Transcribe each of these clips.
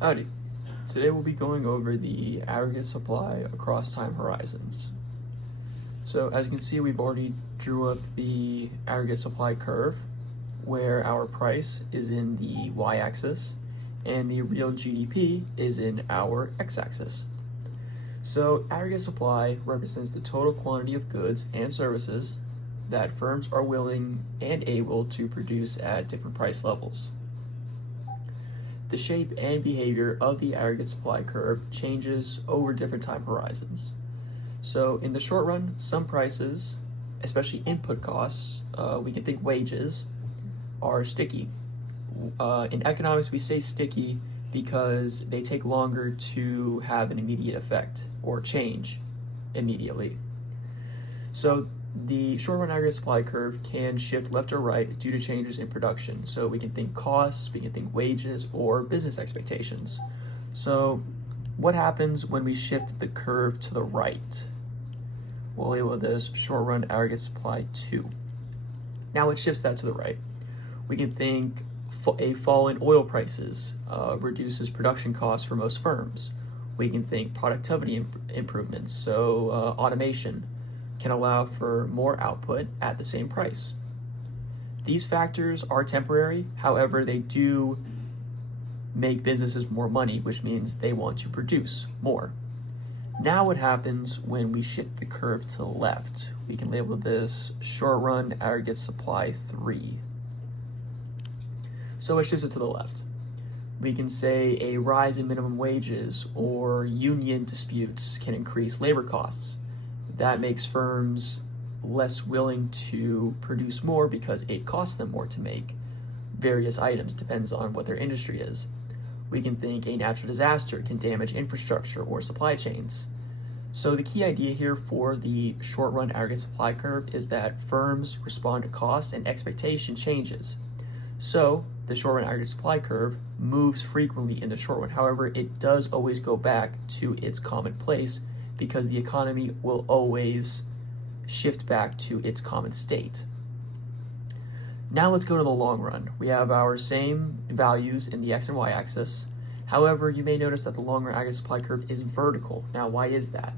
Howdy. Today we'll be going over the aggregate supply across time horizons. So as you can see, we've already drew up the aggregate supply curve where our price is in the y-axis and the real GDP is in our x-axis. So aggregate supply represents the total quantity of goods and services that firms are willing and able to produce at different price levels. The shape and behavior of the aggregate supply curve changes over different time horizons. So in the short run, some prices, especially input costs, we can think wages, are sticky. In economics, we say sticky because they take longer to have an immediate effect or change immediately. So the short-run aggregate supply curve can shift left or right due to changes in production. So we can think costs, we can think wages, or business expectations. So what happens when we shift the curve to the right? We'll label this short-run aggregate supply 2. Now it shifts that to the right. We can think a fall in oil prices reduces production costs for most firms. We can think productivity improvements, so automation can allow for more output at the same price. These factors are temporary, however, they do make businesses more money, which means they want to produce more. Now what happens when we shift the curve to the left? We can label this short-run aggregate supply 3. So it shifts it to the left. We can say a rise in minimum wages or union disputes can increase labor costs. That makes firms less willing to produce more because it costs them more to make various items, depends on what their industry is. We can think a natural disaster can damage infrastructure or supply chains. So the key idea here for the short-run aggregate supply curve is that firms respond to cost and expectation changes. So the short-run aggregate supply curve moves frequently in the short run. However, it does always go back to its common place because the economy will always shift back to its common state. Now let's go to the long run. We have our same values in the x and y axis. However, you may notice that the long run aggregate supply curve is vertical. Now, why is that?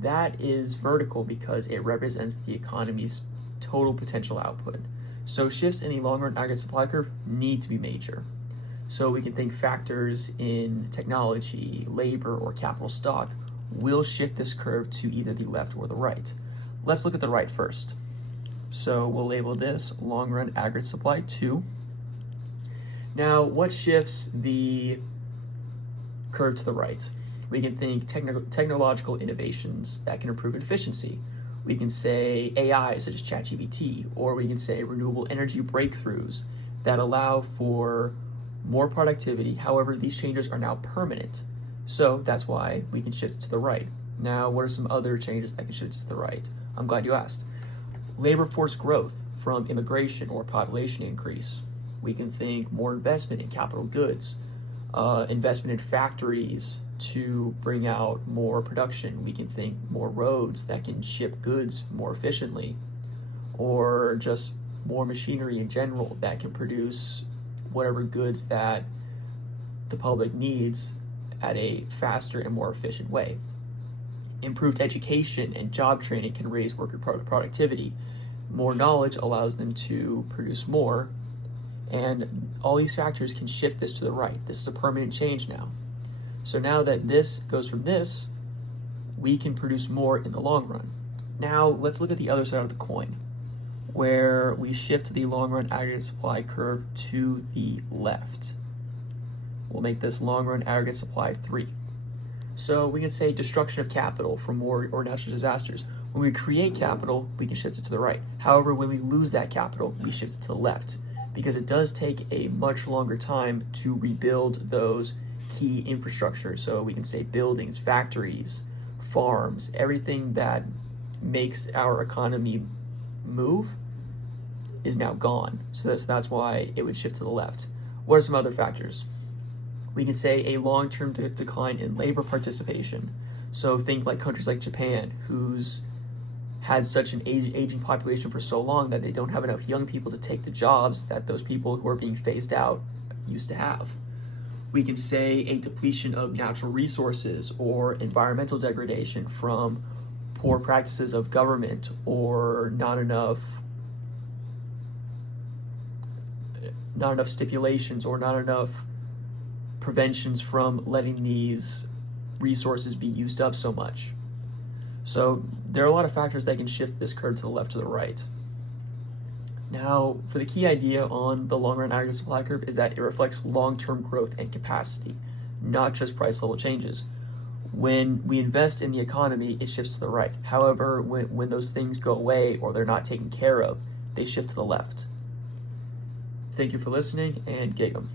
That is vertical because it represents the economy's total potential output. So shifts in the long run aggregate supply curve need to be major. So we can think factors in technology, labor, or capital stock will shift this curve to either the left or the right. Let's look at the right first. So we'll label this long run aggregate supply 2. Now, what shifts the curve to the right? We can think technological innovations that can improve efficiency. We can say AI such as ChatGPT, or we can say renewable energy breakthroughs that allow for more productivity. However, these changes are now permanent. So that's why we can shift it to the right. Now, what are some other changes that can shift it to the right? I'm glad you asked. Labor force growth from immigration or population increase. We can think more investment in capital goods, investment in factories to bring out more production. We can think more roads that can ship goods more efficiently, or just more machinery in general that can produce whatever goods that the public needs at a faster and more efficient way. Improved education and job training can raise worker productivity. More knowledge allows them to produce more, and all these factors can shift this to the right. This is a permanent change now. So now that this goes from this, we can produce more in the long run. Now let's look at the other side of the coin, where we shift the long run aggregate supply curve to the left. We'll make this long run aggregate supply 3. So we can say destruction of capital from war or natural disasters. When we create capital, we can shift it to the right. However, when we lose that capital, we shift it to the left because it does take a much longer time to rebuild those key infrastructure. So we can say buildings, factories, farms, everything that makes our economy move is now gone. So that's why it would shift to the left. What are some other factors? We can say a long-term decline in labor participation. So think like countries like Japan, who's had such an aging population for so long that they don't have enough young people to take the jobs that those people who are being phased out used to have. We can say a depletion of natural resources or environmental degradation from poor practices of government or not enough stipulations or not enough preventions from letting these resources be used up so much. So there are a lot of factors that can shift this curve to the left or the right. Now, for the key idea on the long-run aggregate supply curve is that it reflects long-term growth and capacity, not just price level changes. When we invest in the economy, it shifts to the right. However, when those things go away or they're not taken care of, they shift to the left. Thank you for listening, and gig 'em.